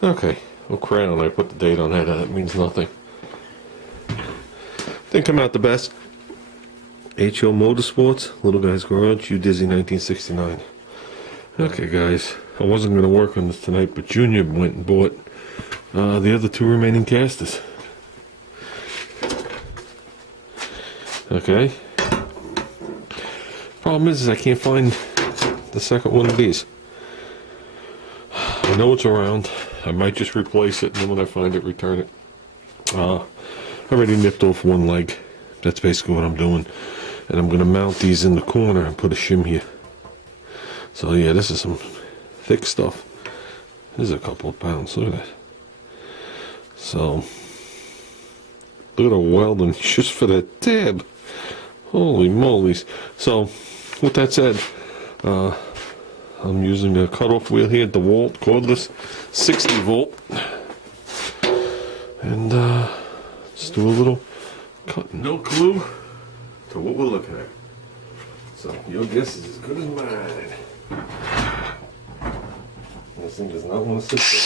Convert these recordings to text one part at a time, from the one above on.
Okay, well, Crown, I put the date on that. That means nothing. Didn't come out the best. HO Motorsports, Little Guy's Garage, U Dizzy 1969. Okay, guys, I wasn't going to work on this tonight, but Junior went and bought the other two remaining casters. Okay. Problem is I can't find the second one of these. I know it's around. I might just replace it, and then when I find it, return it. I already nipped off one leg. That's basically what I'm doing. And I'm going to mount these in the corner and put a shim here. So yeah, this is some thick stuff. This is a couple of pounds. Look at that. So, look at the welding just for that tab. Holy moly's. So, with that said, I'm using a cutoff wheel here, DeWalt cordless 60 volt. And let's do a little cut. No clue to what we're looking at. So your guess is as good as mine. This thing does not want to sit there.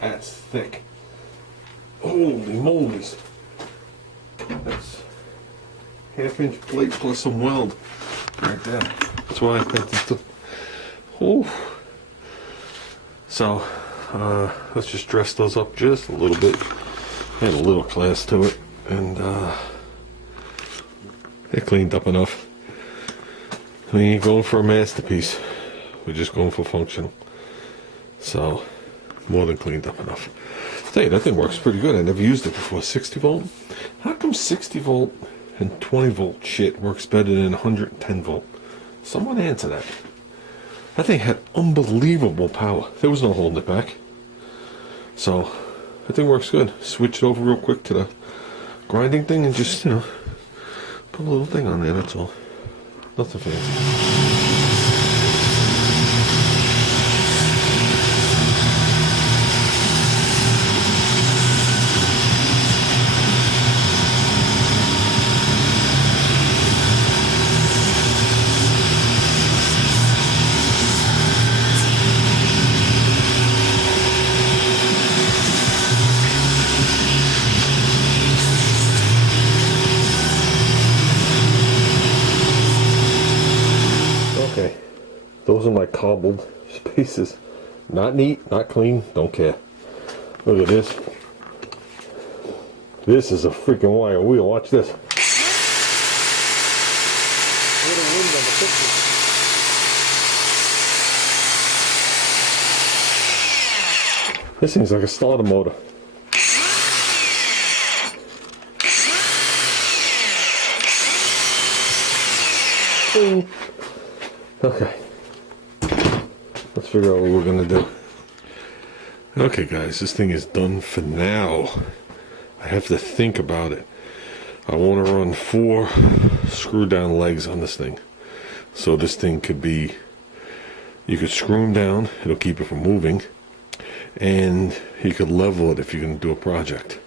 That's thick. Holy moly's. That's half-inch plate plus some weld right there. That's why I had to. Oh. So, let's just dress those up just a little bit. Add a little class to it, and they're cleaned up enough. We ain't going for a masterpiece. We're just going for functional. So, more than cleaned up enough. Tell you, that thing works pretty good. I never used it before. 60 volt. How come 60 volt and 20 volt shit works better than 110 volt? Someone answer that. That thing had unbelievable power. There was no holding it back. So, that thing works good. Switch it over real quick to the grinding thing and just, you know, put a little thing on there, that's all. Nothing fancy. Okay, those are my cobbled spaces. Not neat, not clean, don't care. Look at this. This is a freaking wire wheel. Watch this. This thing's like a starter motor. Boom. Okay, let's figure out what we're gonna do. Okay guys, this thing is done for now. I have to think about it. I want to run 4 screw down legs on this thing. So this thing could be, you could screw them down, it'll keep it from moving, and you could level it if you're gonna do a project.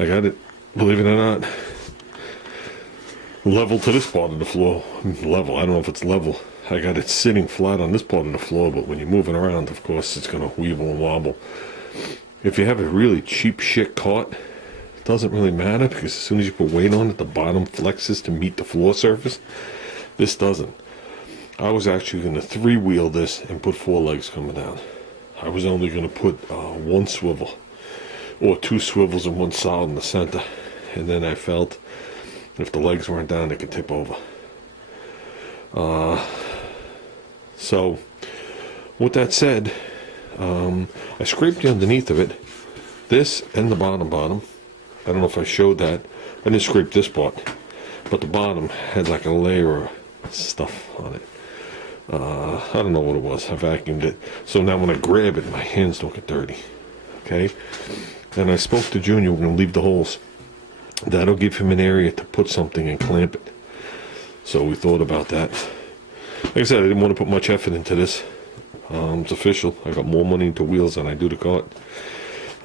I got it, believe it or not, level to this part of the floor. Level, I don't know if it's level. I got it sitting flat on this part of the floor, but when you're moving around, of course, it's going to weeble and wobble. If you have a really cheap shit cart, it doesn't really matter, because as soon as you put weight on it, the bottom flexes to meet the floor surface. This doesn't. I was actually going to 3-wheel this and put 4 legs coming down. I was only going to put 1 swivel, or 2 swivels and 1 solid in the center. And then I felt if the legs weren't down, it could tip over. So, with that said, I scraped the underneath of it, this and the bottom. I don't know if I showed that. I didn't scrape this part, but the bottom had like a layer of stuff on it. I don't know what it was. I vacuumed it. So now when I grab it, my hands don't get dirty. Okay? And I spoke to Junior, we're going to leave the holes. That'll give him an area to put something and clamp it. So we thought about that. Like I said, I didn't want to put much effort into this. It's official. I got more money into wheels than I do the cart.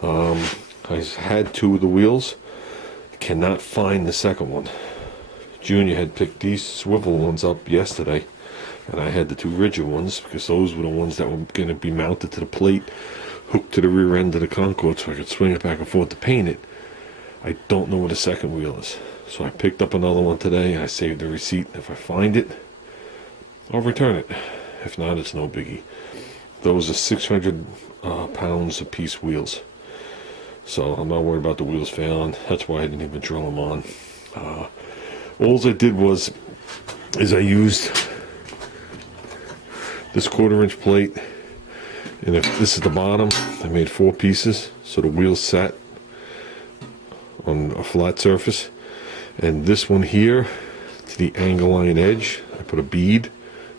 I had 2 of the wheels. Cannot find the second one. Junior had picked these swivel ones up yesterday, and I had the 2 rigid ones because those were the ones that were going to be mounted to the plate, hooked to the rear end of the Concorde so I could swing it back and forth to paint it. I don't know where the second wheel is. So I picked up another one today. I saved the receipt. If I find it, I'll return it. If not, it's no biggie. Those are 600 pounds a piece wheels. So I'm not worried about the wheels failing. That's why I didn't even drill them on. All I did is I used this 1/4-inch plate. And if this is the bottom, I made 4 pieces. So the wheels sat on a flat surface. And this one here, to the angle line edge, I put a bead.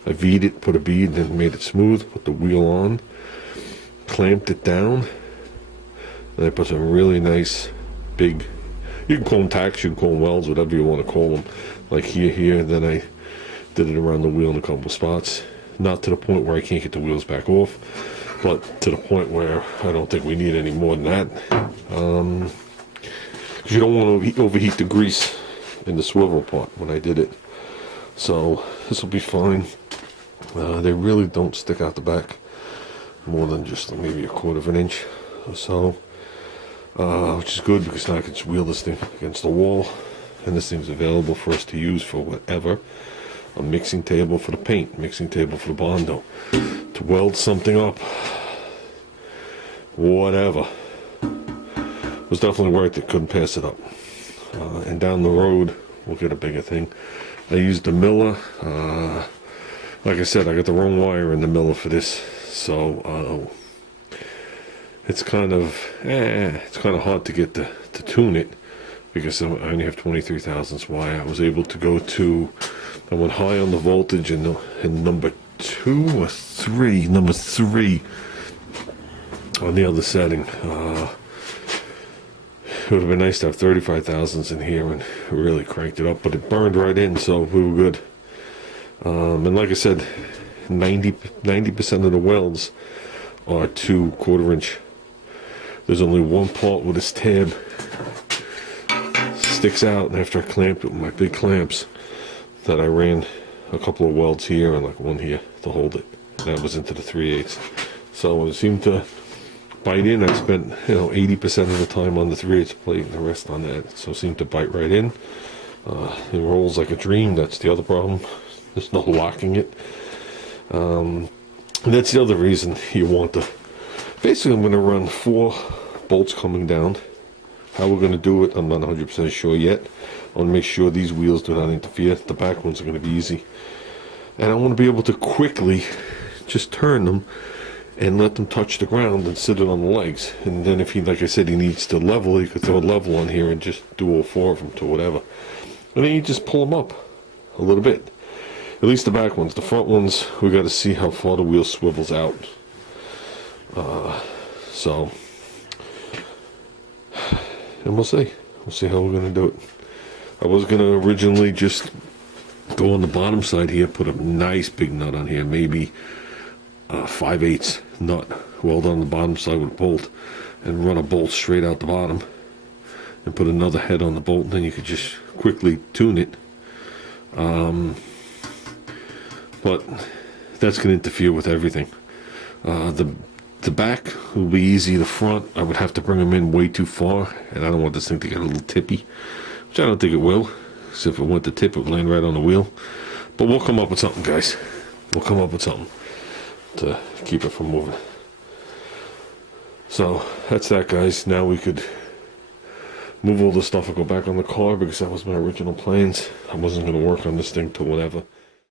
I V'd it, put a bead, then made it smooth, put the wheel on, clamped it down, and I put some really nice big, you can call them tacks, you can call them welds, whatever you want to call them, like here, and then I did it around the wheel in a couple of spots. Not to the point where I can't get the wheels back off, but to the point where I don't think we need any more than that. Because you don't want to overheat the grease in the swivel part when I did it. So this will be fine. They really don't stick out the back more than just maybe 1/4 of an inch or so, which is good because now I can just wheel this thing against the wall, and this thing's available for us to use for whatever. A mixing table for the paint, mixing table for the Bondo, to weld something up, whatever. It was definitely worth it, couldn't pass it up. And down the road, we'll get a bigger thing. I used the Miller. Like I said, I got the wrong wire in the Miller for this, so it's kind of hard to get to tune it because I only have 23 thousandths wire. I was able to go to, I went high on the voltage in number 2 or 3, number 3 on the other setting. It would have been nice to have 35 thousandths in here and really cranked it up, but it burned right in, so we were good. And like I said, 90% of the welds are 2 1/4-inch. There's only one part where this tab sticks out, and after I clamped it with my big clamps, that I ran a couple of welds here and like one here to hold it. That was into the 3/8. So it seemed to bite in. I spent 80% of the time on the 3/8 plate and the rest on that. So it seemed to bite right in. It rolls like a dream. That's the other problem. There's no locking it. And that's the other reason you want to. Basically, I'm going to run 4 bolts coming down. How we're going to do it, I'm not 100% sure yet. I want to make sure these wheels do not interfere. The back ones are going to be easy. And I want to be able to quickly just turn them and let them touch the ground and sit it on the legs. And then if he, like I said, he needs to level, he could throw a level on here and just do all 4 of them to whatever. And then you just pull them up a little bit. At least the back ones. The front ones, we got to see how far the wheel swivels out. And we'll see. We'll see how we're going to do it. I was going to originally just go on the bottom side here, put a nice big nut on here, maybe 5/8 nut, weld on the bottom side with a bolt, and run a bolt straight out the bottom, and put another head on the bolt, and then you could just quickly tune it. But that's going to interfere with everything. The back will be easy. The front, I would have to bring them in way too far, and I don't want this thing to get a little tippy, which I don't think it will, because if it went to tip, it would land right on the wheel. But we'll come up with something, guys. We'll come up with something to keep it from moving. So that's that, guys. Now we could move all the stuff and go back on the car, because that was my original plans. I wasn't going to work on this thing till whatever.